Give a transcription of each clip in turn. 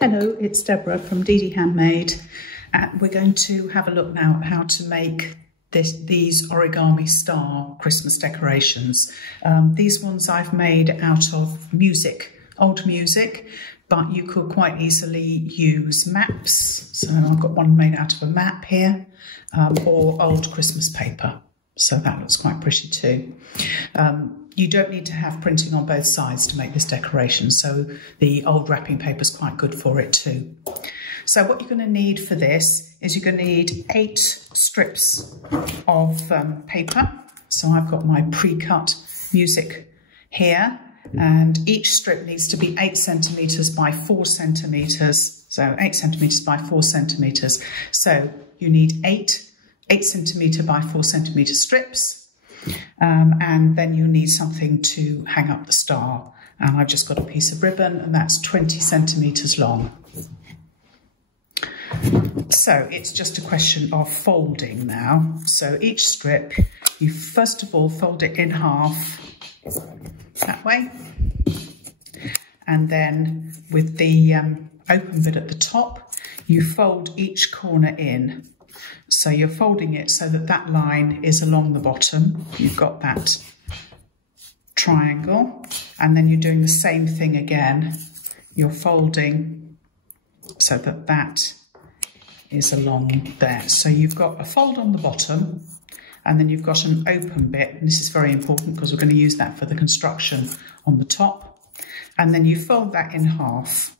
Hello, it's Deborah from Handmade, and we're going to have a look now at how to make these origami star Christmas decorations. These ones I've made out of music, old music, but you could quite easily use maps. So I've got one made out of a map here, or old Christmas paper. So that looks quite pretty too. You don't need to have printing on both sides to make this decoration, so the old wrapping paper is quite good for it too. So what you're going to need for this is you're going to need 8 strips of paper. So I've got my pre-cut music here, and each strip needs to be 8 centimetres by 4 centimetres. So 8 centimetres by 4 centimetres. So you need 8 centimetre by 4 centimetre strips. And then you need something to hang up the star. And I've just got a piece of ribbon, and that's 20 centimetres long. So it's just a question of folding now. So each strip, you first of all fold it in half that way. And then with the open bit at the top, you fold each corner in. So you're folding it so that that line is along the bottom. You've got that triangle, and then you're doing the same thing again. You're folding so that that is along there. So you've got a fold on the bottom, and then you've got an open bit. And this is very important because we're going to use that for the construction on the top. And then you fold that in half,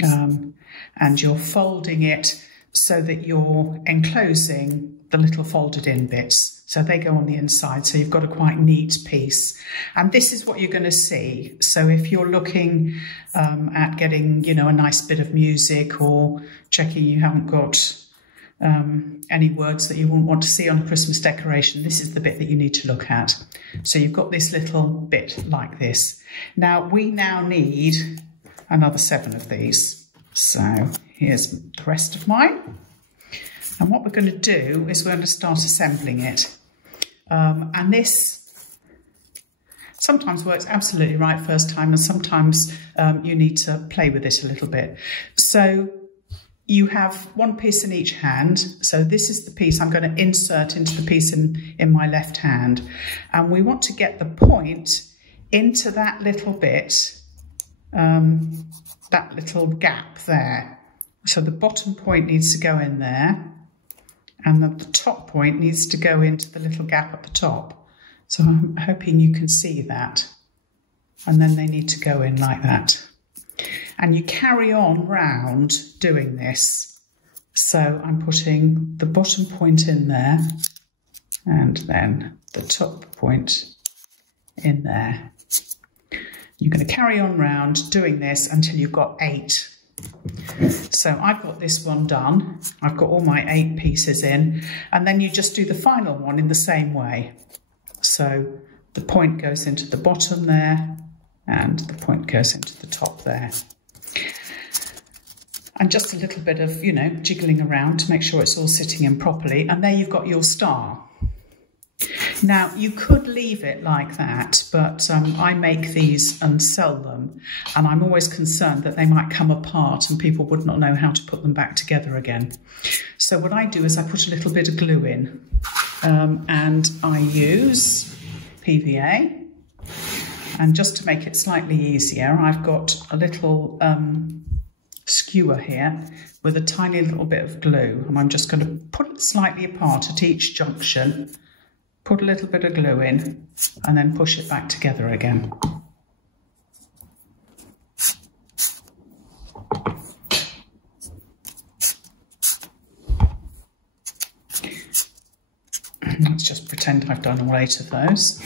and you're folding it so that you're enclosing the little folded in bits. So they go on the inside, so you've got a quite neat piece. And this is what you're going to see. So if you're looking at getting, you know, a nice bit of music, or checking you haven't got any words that you wouldn't want to see on a Christmas decoration, this is the bit that you need to look at. So you've got this little bit like this. Now, we now need another 7 of these. So here's the rest of mine. And what we're going to do is we're going to start assembling it. And this sometimes works absolutely right first time, and sometimes you need to play with it a little bit. So you have one piece in each hand. So this is the piece I'm going to insert into the piece in my left hand. And we want to get the point into that little bit, that little gap there. So the bottom point needs to go in there, and the top point needs to go into the little gap at the top. So I'm hoping you can see that. And then they need to go in like that. And you carry on round doing this. So I'm putting the bottom point in there, and then the top point in there. You're going to carry on round doing this until you've got 8. So I've got this one done. I've got all my 8 pieces in, and then you just do the final one in the same way. So the point goes into the bottom there, and the point goes into the top there. And just a little bit of, you know, jiggling around to make sure it's all sitting in properly, and there you've got your star. Now, you could leave it like that, but I make these and sell them, and I'm always concerned that they might come apart and people would not know how to put them back together again. So what I do is I put a little bit of glue in, and I use PVA. And just to make it slightly easier, I've got a little skewer here with a tiny little bit of glue, and I'm just going to put it slightly apart at each junction. Put a little bit of glue in, and then push it back together again. Let's just pretend I've done all 8 of those.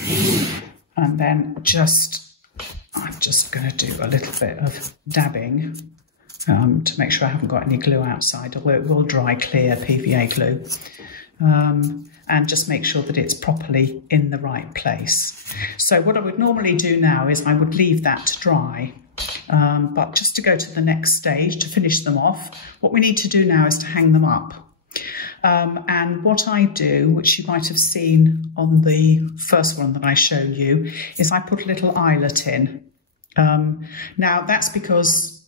And then I'm just going to do a little bit of dabbing to make sure I haven't got any glue outside, although it will dry clear, PVA glue. And just make sure that it's properly in the right place. So what I would normally do now is I would leave that to dry, but just to go to the next stage, to finish them off, what we need to do now is to hang them up. And what I do, which you might have seen on the first one that I showed you, is I put a little eyelet in. Now that's because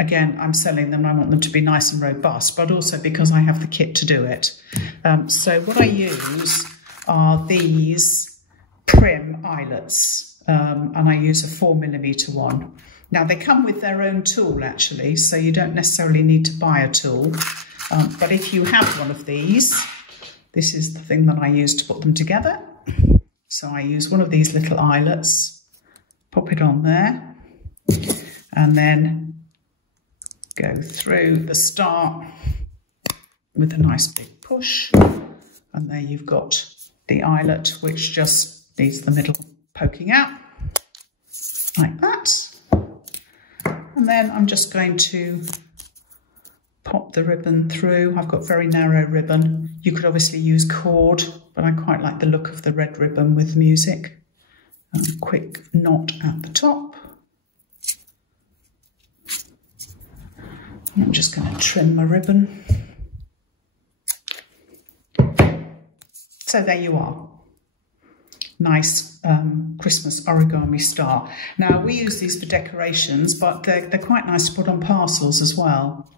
again, I'm selling them, I want them to be nice and robust, but also because I have the kit to do it. So what I use are these Prim eyelets, and I use a 4mm one. Now they come with their own tool actually, so you don't necessarily need to buy a tool, but if you have one of these, this is the thing that I use to put them together. So I use one of these little eyelets, pop it on there, and then go through the star with a nice big push, and there you've got the eyelet, which just needs the middle poking out like that. And then I'm just going to pop the ribbon through. I've got very narrow ribbon. You could obviously use cord, but I quite like the look of the red ribbon with music. And a quick knot at the top. I'm just going to trim my ribbon. So there you are. Nice Christmas origami star. Now we use these for decorations, but they're quite nice to put on parcels as well.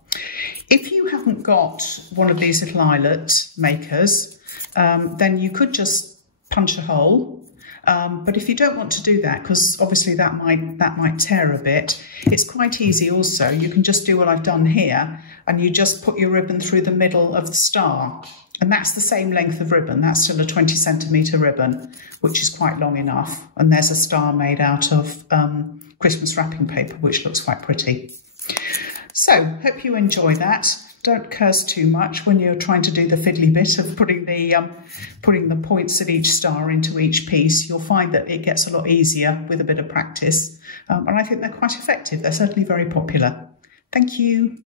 If you haven't got one of these little eyelet makers, then you could just punch a hole. But if you don't want to do that, because obviously that might tear a bit, it's quite easy also. You can just do what I've done here, and you just put your ribbon through the middle of the star. And that's the same length of ribbon. That's still a 20cm ribbon, which is quite long enough. And there's a star made out of Christmas wrapping paper, which looks quite pretty. So, hope you enjoy that. Don't curse too much when you're trying to do the fiddly bit of putting the points at each star into each piece. You'll find that it gets a lot easier with a bit of practice. And I think they're quite effective. They're certainly very popular. Thank you.